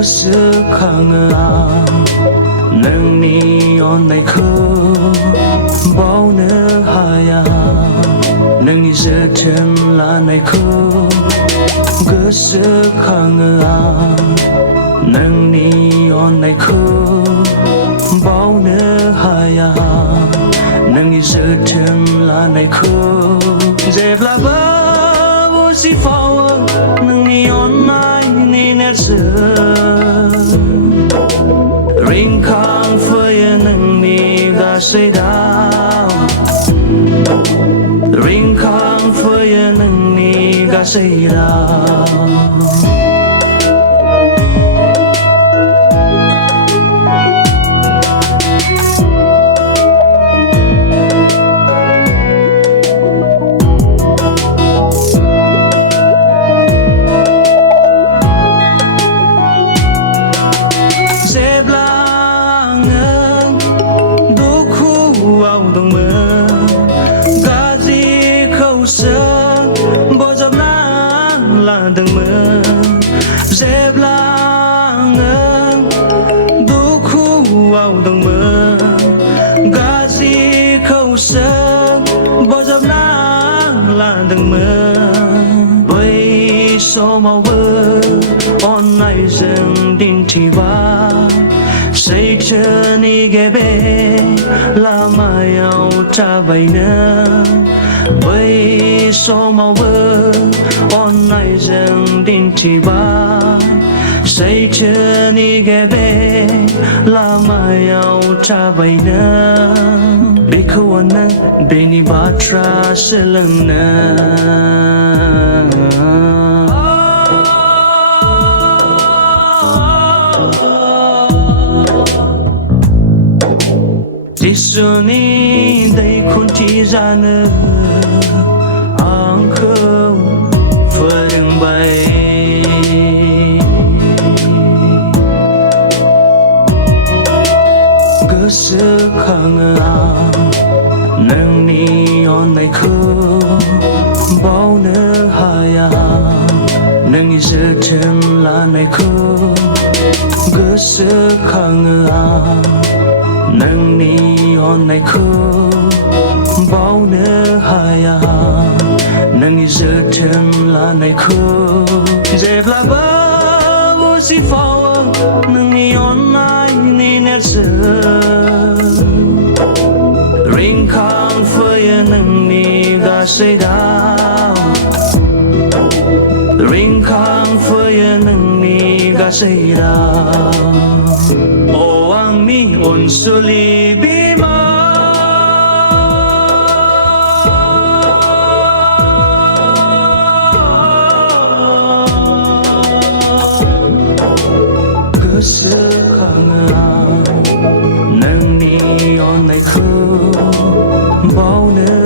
गोसोखाङो नोंनि अननायखौ बावनो हाया नोंनि जोथोन लानायखौ गोसोखाङो नोंनि अननायखौ बावनो हाया नोंनि जोथोन लानायखौ जेब्लाबो उसिफावो नोंनि अननायनि नेरसोन रिंखांफैयो नोंनि गासै दाव रिंखांफैयो नोंनि गासै राव जेब्ला आङो दुखुआव दंमोन गाज्रिखौसो बजबना लादोंमोन जेब्ला आङो दुखुआव दंमोन गाज्रिखौसो बजबना लादोंमोन बै समावबो अननायजों दिन्थिबाय सैथोनि गेबे लामायाव थाबायनो बै समावबो अननायजों दिन्थिबाय सैथोनि गेबे लामायाव थाबायनो बेखौ अननो बेनि बाथ्रा सोलोंनो जिसुनि दैखुन्थि जानो आंखौ फोरोंबाय गोसोखाङो नोंनि अननायखौ बावनो हाया नोंनि जोथोन लानायखौ गोसोखाङो नोंनि अननायखौ बावनो हाया नोंनि जोथोन लानायखौ जेब्लाबो उसिफावो नोंनि अननायनि नेरसोन रिंखांफैयो नोंनि गासै दाव रिंखांफैयो नोंनि गासै राव अ आंनि अनसुलि बिमा गोसोखाङो नोंनि अननायखौ बावनो